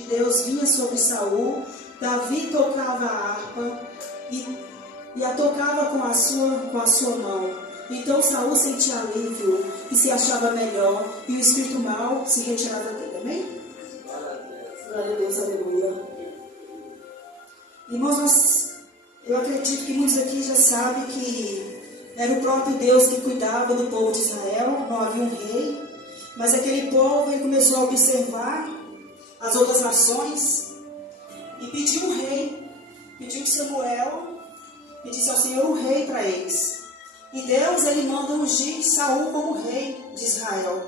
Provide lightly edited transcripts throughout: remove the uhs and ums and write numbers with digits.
de Deus vinha sobre Saul. Davi tocava a harpa e a tocava com a sua mão. Então Saul sentia alívio e se achava melhor, e o espírito mau se retirava dele. Amém? Glória a Deus, aleluia. Irmãos, eu acredito que muitos aqui já sabem que era o próprio Deus que cuidava do povo de Israel. Não havia um rei, mas aquele povo ele começou a observar as outras nações e pediu um rei, pediu Samuel e disse ao Senhor um rei para eles. E Deus ele manda ungir Saul como rei de Israel.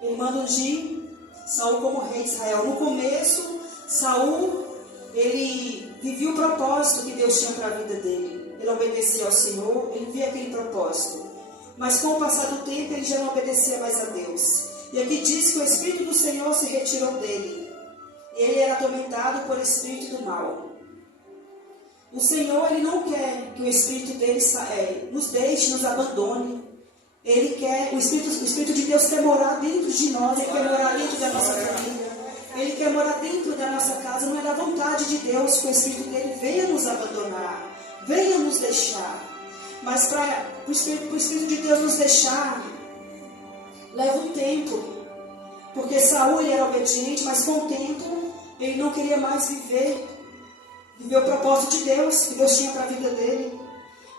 Ele manda ungir Saul como rei de Israel. No começo, Saul ele vivia o propósito que Deus tinha para a vida dele. Ele obedecia ao Senhor, ele via aquele propósito. Mas com o passar do tempo, ele já não obedecia mais a Deus. E aqui diz que o Espírito do Senhor se retirou dele. E ele era atormentado por espírito do mal. O Senhor, ele não quer que o Espírito dele nos deixe, nos abandone. Ele quer, o Espírito de Deus quer morar dentro de nós, ele quer morar dentro da nossa família. Ele quer morar dentro da nossa casa. Não é da vontade de Deus que o Espírito dele venha nos abandonar, venha nos deixar. Mas para o Espírito de Deus nos deixar, leva um tempo. Porque Saul ele era obediente, mas com o tempo ele não queria mais viver o propósito de Deus, que Deus tinha para a vida dele.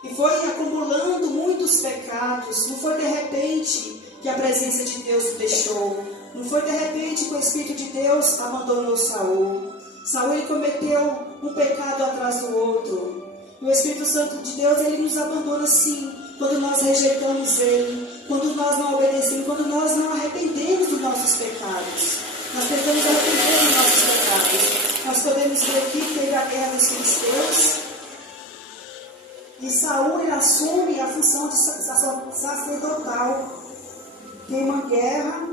E foi acumulando muitos pecados. Não foi de repente que a presença de Deus o deixou. Não foi de repente que o Espírito de Deus abandonou Saul. Saul ele cometeu um pecado atrás do outro. E o Espírito Santo de Deus ele nos abandona sim, quando nós rejeitamos ele, quando nós não obedecemos, quando nós não arrependemos dos nossos pecados. Nós tentamos arrepender dos nossos pecados. Nós podemos ver aqui que teve a guerra dos filisteus. E Saul ele assume a função de sacerdotal. Tem uma guerra.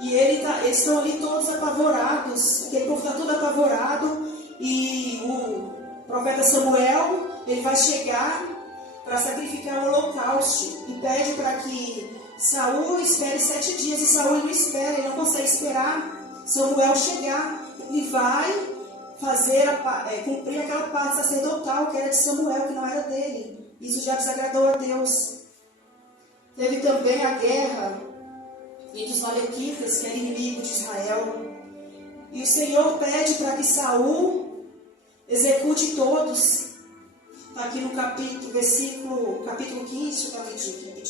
E eles estão ali todos apavorados. Aquele povo está todo apavorado. E o profeta Samuel ele vai chegar para sacrificar o holocausto. E pede para que Saul espere 7 dias. E Saul não espera, ele não consegue esperar Samuel chegar. E vai cumprir aquela parte sacerdotal que era de Samuel, que não era dele. Isso já desagradou a Deus. Teve também a guerra entre os Malequitas, que era inimigo de Israel. E o Senhor pede para que Saul execute todos. Está aqui no capítulo 15, rapidinho.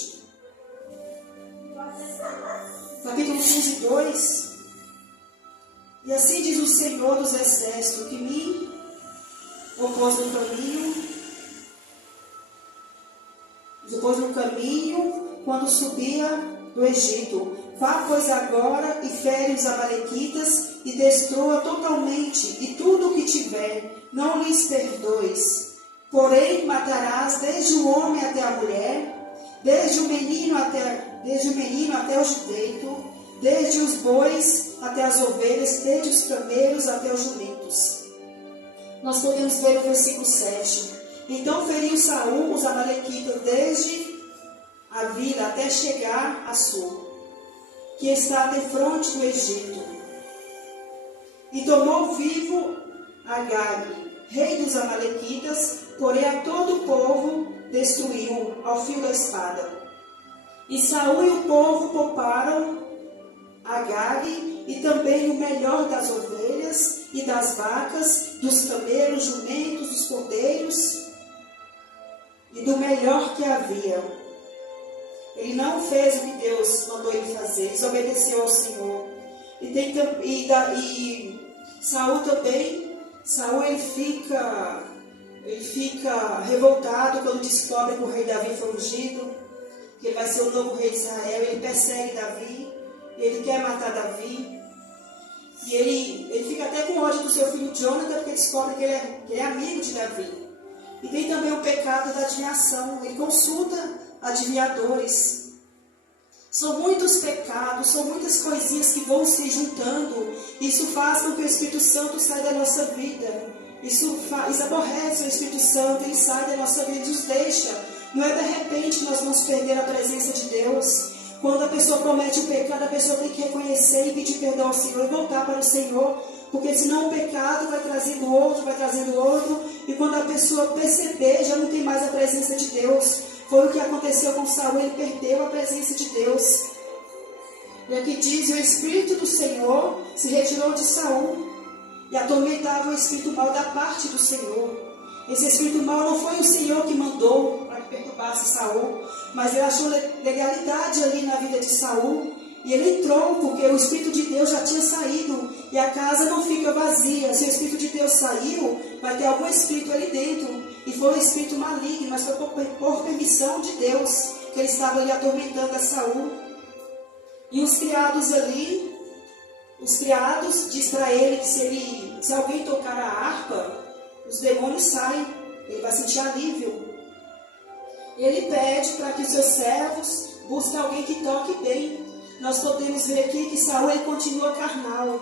Capítulo 15, 2. E assim diz o Senhor dos Exércitos, que me opôs no caminho, quando subia do Egito. Vá, pois, agora e fere os amalequitas e destrua totalmente, e tudo o que tiver, não lhes perdoes. Porém, matarás desde o homem até a mulher, desde o menino até o jumento, desde os bois até as ovelhas, desde os camelos até os jumentos. Nós podemos ver no versículo 7. Então feriu Saul os amalequitas desde a vila até chegar a Sur, que está defronte do Egito. E tomou vivo Agag, rei dos amalequitas, porém a todo o povo destruiu ao fio da espada. E Saul e o povo pouparam Agag, e também o melhor das ovelhas e das vacas, dos camelos, jumentos, dos cordeiros, e do melhor que havia. Ele não fez o que Deus mandou ele fazer, desobedeceu ao Senhor. E Saul também, ele fica revoltado quando descobre que o rei Davi foi ungido, que ele vai ser o novo rei de Israel. Ele persegue Davi, ele quer matar Davi. E ele fica até com ódio do seu filho Jonathan, porque descobre que ele é amigo de Davi. E tem também o pecado da adivinhação. Ele consulta adivinhadores. São muitos pecados, são muitas coisinhas que vão se juntando. Isso faz com que o Espírito Santo saia da nossa vida. Isso aborrece o Espírito Santo, ele sai da nossa vida e nos deixa. Não é de repente que nós vamos perder a presença de Deus. Quando a pessoa comete o pecado, a pessoa tem que reconhecer e pedir perdão ao Senhor e voltar para o Senhor, porque senão o pecado vai trazendo outro, e quando a pessoa perceber, já não tem mais a presença de Deus. Foi o que aconteceu com Saul, ele perdeu a presença de Deus. E aqui diz: o Espírito do Senhor se retirou de Saul, e atormentava o espírito mau da parte do Senhor. Esse espírito mau não foi o Senhor que mandou para que perturbasse Saul, mas ele achou legalidade ali na vida de Saul, e ele entrou, porque o Espírito de Deus já tinha saído, e a casa não fica vazia. Se o Espírito de Deus saiu, vai ter algum espírito ali dentro, e foi um espírito maligno, mas foi por permissão de Deus, que ele estava ali atormentando a Saul. E os criados ali, diz para ele que se alguém tocar a harpa, os demônios saem, ele vai sentir alívio. Ele pede para que os seus servos busquem alguém que toque bem. Nós podemos ver aqui que Saul ele continua carnal.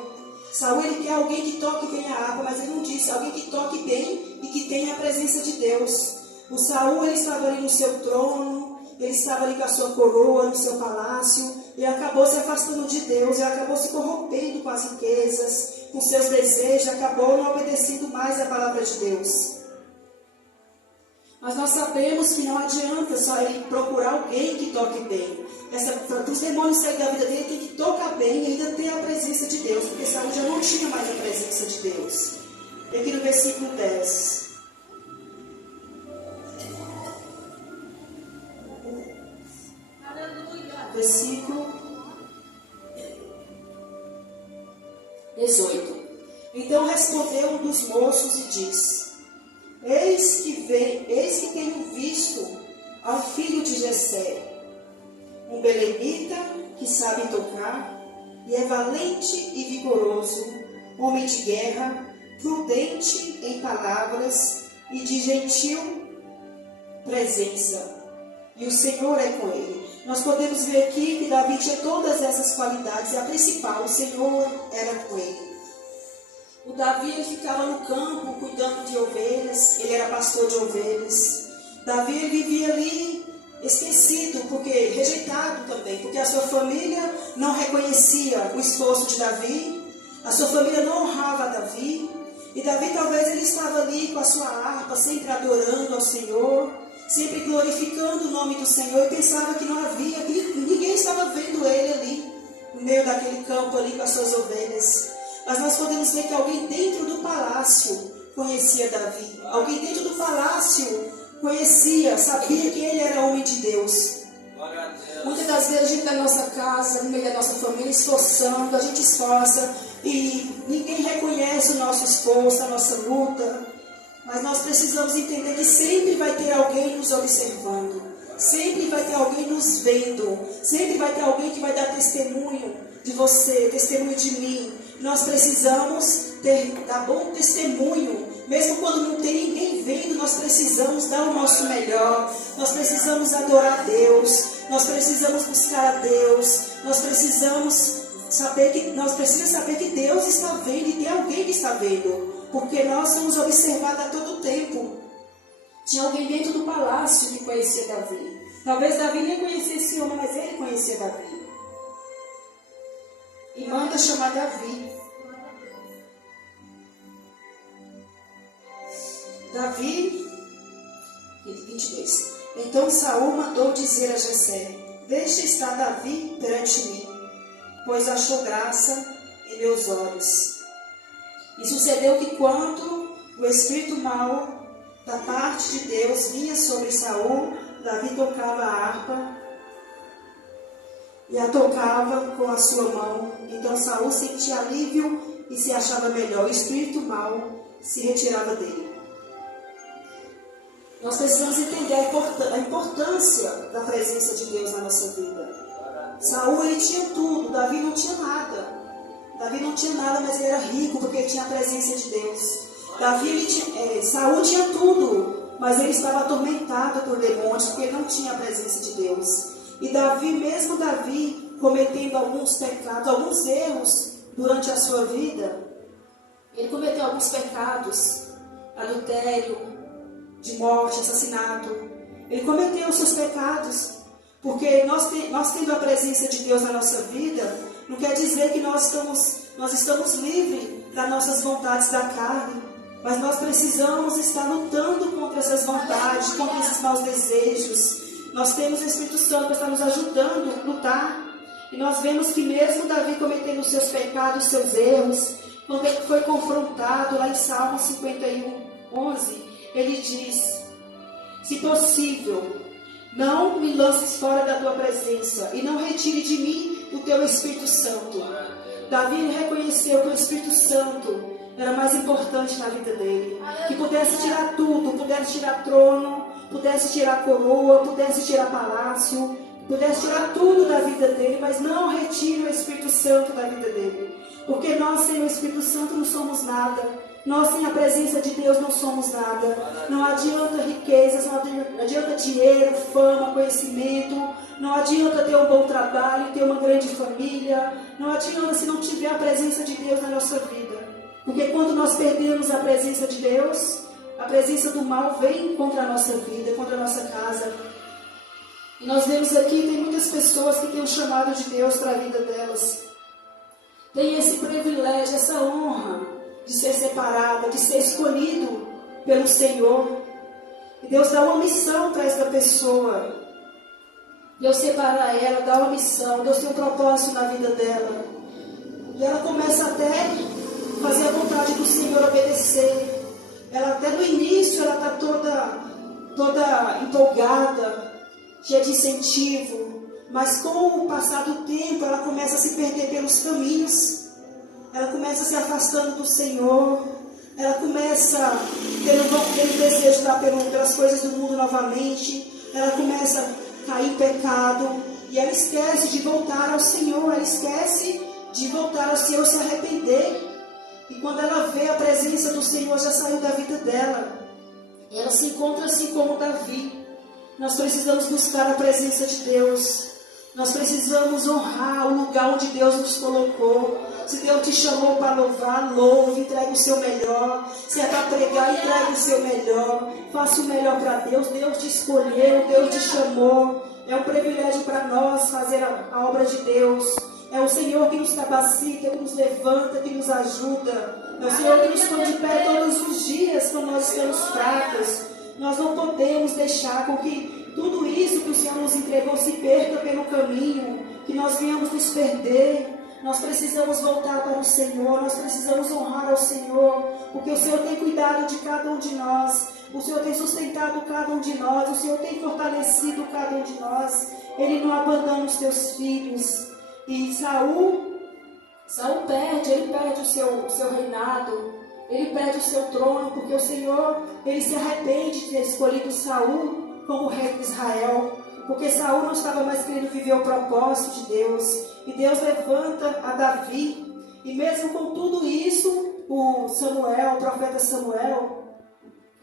Saul ele quer alguém que toque bem a harpa, mas ele não disse alguém que toque bem e que tenha a presença de Deus. O Saul ele estava ali no seu trono, ele estava ali com a sua coroa no seu palácio, e acabou se afastando de Deus, e acabou se corrompendo com as riquezas, com seus desejos, acabou não obedecendo mais a palavra de Deus. Mas nós sabemos que não adianta só ele procurar alguém que toque bem. Para os demônios saírem da vida dele, tem que tocar bem e ainda ter a presença de Deus, porque Saul já não tinha mais a presença de Deus. E aqui no versículo 10. Versículo 18. Então respondeu um dos moços e disse: Eis que tenho visto ao filho de Jessé, um belemita que sabe tocar, e é valente e vigoroso, homem de guerra, prudente em palavras e de gentil presença, e o Senhor é com ele. Nós podemos ver aqui que Davi tinha todas essas qualidades, e a principal, o Senhor era com ele. O Davi ele ficava no campo cuidando de ovelhas, ele era pastor de ovelhas. Davi ele vivia ali esquecido, rejeitado também, porque a sua família não reconhecia o esforço de Davi, a sua família não honrava Davi, e Davi talvez ele estava ali com a sua harpa, sempre adorando ao Senhor, sempre glorificando o nome do Senhor, e pensava que não havia, que ninguém estava vendo ele ali, no meio daquele campo ali com as suas ovelhas. Mas nós podemos ver que alguém dentro do palácio conhecia Davi. Alguém dentro do palácio conhecia, sabia que ele era homem de Deus. Muitas das vezes a gente na nossa casa, no meio da nossa família, esforçando, a gente esforça e ninguém reconhece o nosso esforço, a nossa luta. Mas nós precisamos entender que sempre vai ter alguém nos observando. Sempre vai ter alguém nos vendo. Sempre vai ter alguém que vai dar testemunho de você, testemunho de mim. Nós precisamos dar bom testemunho. Mesmo quando não tem ninguém vendo, nós precisamos dar o nosso melhor. Nós precisamos adorar a Deus. Nós precisamos buscar a Deus. Nós precisamos saber que Deus está vendo e tem alguém que está vendo. Porque nós somos observados a todo tempo. Tinha alguém dentro do palácio que conhecia Davi. Talvez Davi nem conhecia esse homem, mas ele conhecia Davi. E manda chamar Davi. Davi, 22. Então Saul mandou dizer a Jessé: Deixa estar Davi perante mim, pois achou graça em meus olhos. E sucedeu que quando o espírito mau da parte de Deus vinha sobre Saul, Davi tocava a harpa e a tocava com a sua mão. Então Saul sentia alívio e se achava melhor. O espírito mau se retirava dele. Nós precisamos entender a importância da presença de Deus na nossa vida. Saul ele tinha tudo, Davi não tinha nada. Davi não tinha nada, mas ele era rico porque ele tinha a presença de Deus. Saul tinha tudo, mas ele estava atormentado por demônios porque ele não tinha a presença de Deus. E mesmo Davi, cometendo alguns pecados, alguns erros durante a sua vida, ele cometeu alguns pecados, adultério, de morte, assassinato. Ele cometeu os seus pecados, Porque nós tendo a presença de Deus na nossa vida, não quer dizer que nós estamos livres das nossas vontades da carne. Mas nós precisamos estar lutando contra essas vontades, contra esses maus desejos. Nós temos o Espírito Santo para estar nos ajudando a lutar. E nós vemos que mesmo Davi cometendo os seus pecados, os seus erros, quando ele foi confrontado lá em Salmo 51, 11, ele diz: se possível, não me lances fora da tua presença e não retire de mim o teu Espírito Santo. Davi reconheceu que o Espírito Santo era mais importante na vida dele, que pudesse tirar tudo, pudesse tirar trono, pudesse tirar coroa, pudesse tirar palácio, pudesse tirar tudo da vida dele, mas não retire o Espírito Santo da vida dele, porque nós sem o Espírito Santo não somos nada, nós sem a presença de Deus não somos nada. Não adianta riquezas, não adianta dinheiro, fama, conhecimento, não adianta ter um bom trabalho, ter uma grande família, não adianta se não tiver a presença de Deus na nossa vida. Porque quando nós perdemos a presença de Deus, a presença do mal vem contra a nossa vida, contra a nossa casa. E nós vemos aqui, tem muitas pessoas que têm o chamado de Deus para a vida delas. Tem esse privilégio, essa honra de ser separada, de ser escolhido pelo Senhor. E Deus dá uma missão para essa pessoa. Deus separa ela, dá uma missão, Deus tem um propósito na vida dela. E ela começa até fazer a vontade do Senhor, obedecer. Ela até no início ela está toda empolgada, cheia de incentivo, mas com o passar do tempo ela começa a se perder pelos caminhos, ela começa a se afastando do Senhor, ela começa a ter desejo pelas coisas do mundo novamente, ela começa a cair em pecado, e ela esquece de voltar ao Senhor, ela esquece de voltar ao Senhor, se arrepender. E quando ela vê a presença do Senhor, já saiu da vida dela. E ela se encontra assim como Davi. Nós precisamos buscar a presença de Deus. Nós precisamos honrar o lugar onde Deus nos colocou. Se Deus te chamou para louvar, louve, entregue o seu melhor. Se é para pregar, entregue o seu melhor. Faça o melhor para Deus. Deus te escolheu, Deus te chamou. É um privilégio para nós fazer a obra de Deus. É o Senhor que nos capacita, que nos levanta, que nos ajuda. É o Senhor que nos põe de pé todos os dias quando nós estamos fracos. Nós não podemos deixar com que tudo isso que o Senhor nos entregou se perca pelo caminho, que nós venhamos nos perder. Nós precisamos voltar para o Senhor, nós precisamos honrar ao Senhor, porque o Senhor tem cuidado de cada um de nós, o Senhor tem sustentado cada um de nós, o Senhor tem fortalecido cada um de nós. Ele não abandona os teus filhos. E Saul perde o seu reinado, ele perde o seu trono, porque o Senhor, ele se arrepende de ter escolhido Saul como rei de Israel, porque Saul não estava mais querendo viver o propósito de Deus, e Deus levanta a Davi, e mesmo com tudo isso, o profeta Samuel,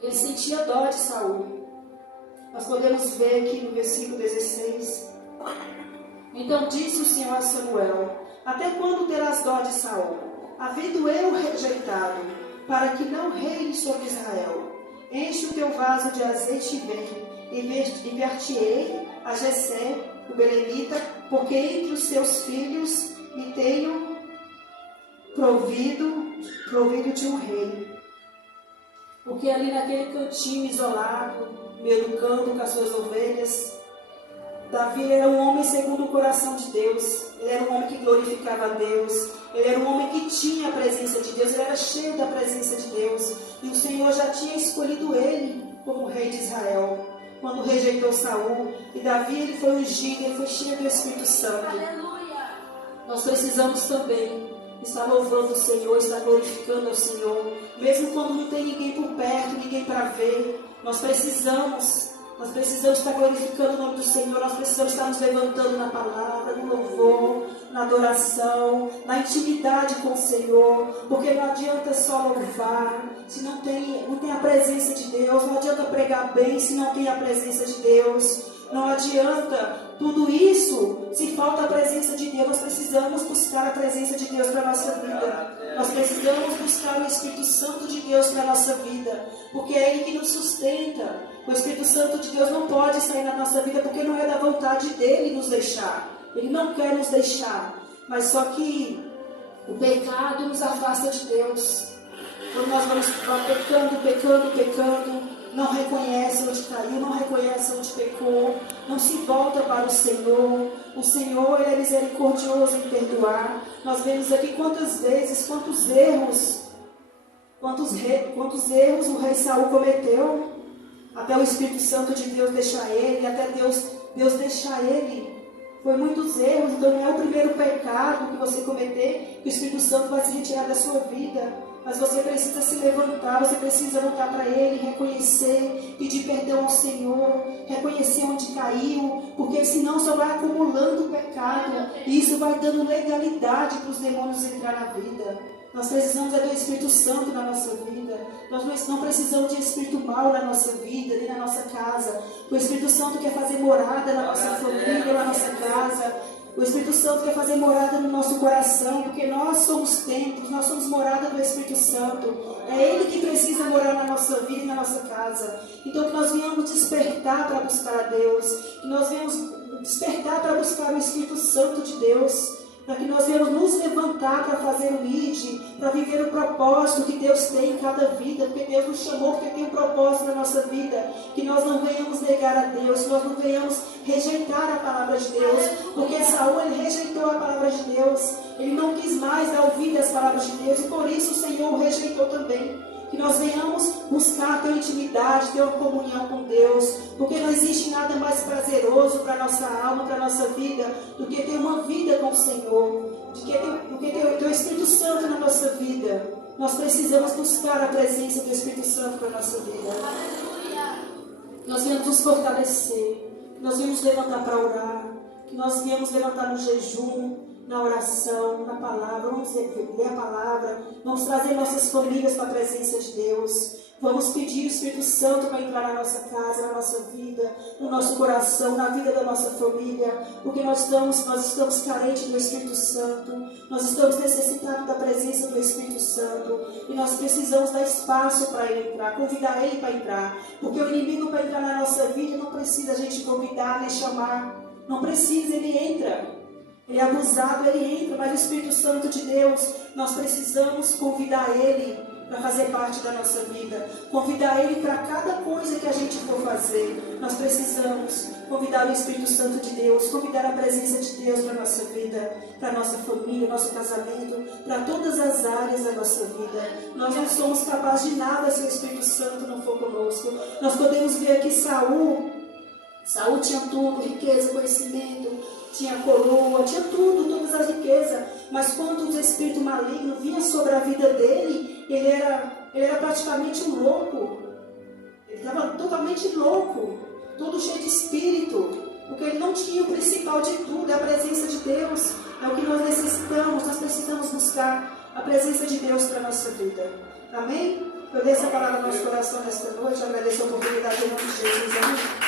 ele sentia dó de Saul. Nós podemos ver aqui no versículo 16, então disse o Senhor a Samuel: até quando terás dó de Saul, havendo eu rejeitado, para que não reine sobre Israel? Enche o teu vaso de azeite e vem, enviar-te-ei a Jessé, o belemita, porque entre os seus filhos me tenho provido de um rei. Porque ali naquele cantinho isolado, no meio do campo com as suas ovelhas, Davi era um homem segundo o coração de Deus. Ele era um homem que glorificava a Deus. Ele era um homem que tinha a presença de Deus. Ele era cheio da presença de Deus. E o Senhor já tinha escolhido ele como rei de Israel, quando rejeitou Saul. E Davi, ele foi ungido, ele foi cheio do Espírito Santo. Aleluia! Nós precisamos também estar louvando o Senhor, estar glorificando ao Senhor, mesmo quando não tem ninguém por perto, ninguém para ver. Nós precisamos estar glorificando o nome do Senhor, nós precisamos estar nos levantando na palavra, no louvor, na adoração, na intimidade com o Senhor, porque não adianta só louvar se não tem a presença de Deus, não adianta pregar bem se não tem a presença de Deus, não adianta tudo isso se falta a presença presença de Deus, nós precisamos buscar a presença de Deus para a nossa vida. Nós precisamos buscar o Espírito Santo de Deus para a nossa vida, porque é Ele que nos sustenta. O Espírito Santo de Deus não pode sair na nossa vida, porque não é da vontade dEle nos deixar. Ele não quer nos deixar, mas só que o pecado nos afasta de Deus. Quando nós vamos pecando, não reconhece onde caiu, não reconhece onde pecou, não se volta para o Senhor. O Senhor, Ele é misericordioso em perdoar. Nós vemos aqui quantas vezes, quantos erros o rei Saul cometeu, até o Espírito Santo de Deus deixar ele, até Deus deixar ele. Foi muitos erros, então não é o primeiro pecado que você cometer que o Espírito Santo vai se retirar da sua vida. Mas você precisa se levantar, você precisa voltar para Ele, reconhecer, pedir perdão ao Senhor, reconhecer onde caiu, porque senão só vai acumulando o pecado, e isso vai dando legalidade para os demônios entrar na vida. Nós precisamos do Espírito Santo na nossa vida. Nós não precisamos de espírito mau na nossa vida, nem na nossa casa. O Espírito Santo quer fazer morada na nossa família, na nossa casa. O Espírito Santo quer fazer morada no nosso coração, porque nós somos templos, nós somos morada do Espírito Santo. É Ele que precisa morar na nossa vida e na nossa casa. Então que nós venhamos despertar para buscar a Deus, que nós venhamos despertar para buscar o Espírito Santo de Deus, para que nós venhamos nos levantar para fazer o ID, para viver o propósito que Deus tem em cada vida, porque Deus nos chamou, porque tem um propósito na nossa vida, que nós não venhamos negar a Deus, que nós não venhamos rejeitar a palavra de Deus, porque Saul, ele rejeitou a palavra de Deus, ele não quis mais dar ouvido às palavras de Deus, e por isso o Senhor o rejeitou também. Que nós venhamos buscar ter uma intimidade, ter uma comunhão com Deus, porque não existe nada mais prazeroso para a nossa alma, para a nossa vida, do que ter uma vida com o Senhor, do que ter o Espírito Santo na nossa vida. Nós precisamos buscar a presença do Espírito Santo para a nossa vida. Nós viemos nos fortalecer, nós viemos levantar para orar, que nós viemos levantar no jejum, na oração, na palavra, vamos ler a palavra, vamos trazer nossas famílias para a presença de Deus, vamos pedir o Espírito Santo para entrar na nossa casa, na nossa vida, no nosso coração, na vida da nossa família, porque nós estamos carentes do Espírito Santo, nós estamos necessitados da presença do Espírito Santo, e nós precisamos dar espaço para Ele entrar, convidar Ele para entrar, porque o inimigo para entrar na nossa vida não precisa a gente convidar, nem chamar, não precisa, ele entra. Ele é abusado, ele entra, mas o Espírito Santo de Deus, nós precisamos convidar Ele para fazer parte da nossa vida. Convidar Ele para cada coisa que a gente for fazer. Nós precisamos convidar o Espírito Santo de Deus, convidar a presença de Deus para a nossa vida, para a nossa família, nosso casamento, para todas as áreas da nossa vida. Nós não somos capazes de nada se o Espírito Santo não for conosco. Nós podemos ver aqui Saul tinha tudo, riqueza, conhecimento, tinha coroa, tinha tudo, todas as riquezas, mas quando o espírito maligno vinha sobre a vida dele, ele era praticamente um louco, ele estava totalmente louco, todo cheio de espírito, porque ele não tinha o principal de tudo, é a presença de Deus, é o que nós necessitamos, nós precisamos buscar a presença de Deus para a nossa vida, amém? Eu dei essa palavra no nosso coração nesta noite, eu agradeço a oportunidade em nome de Jesus, amém?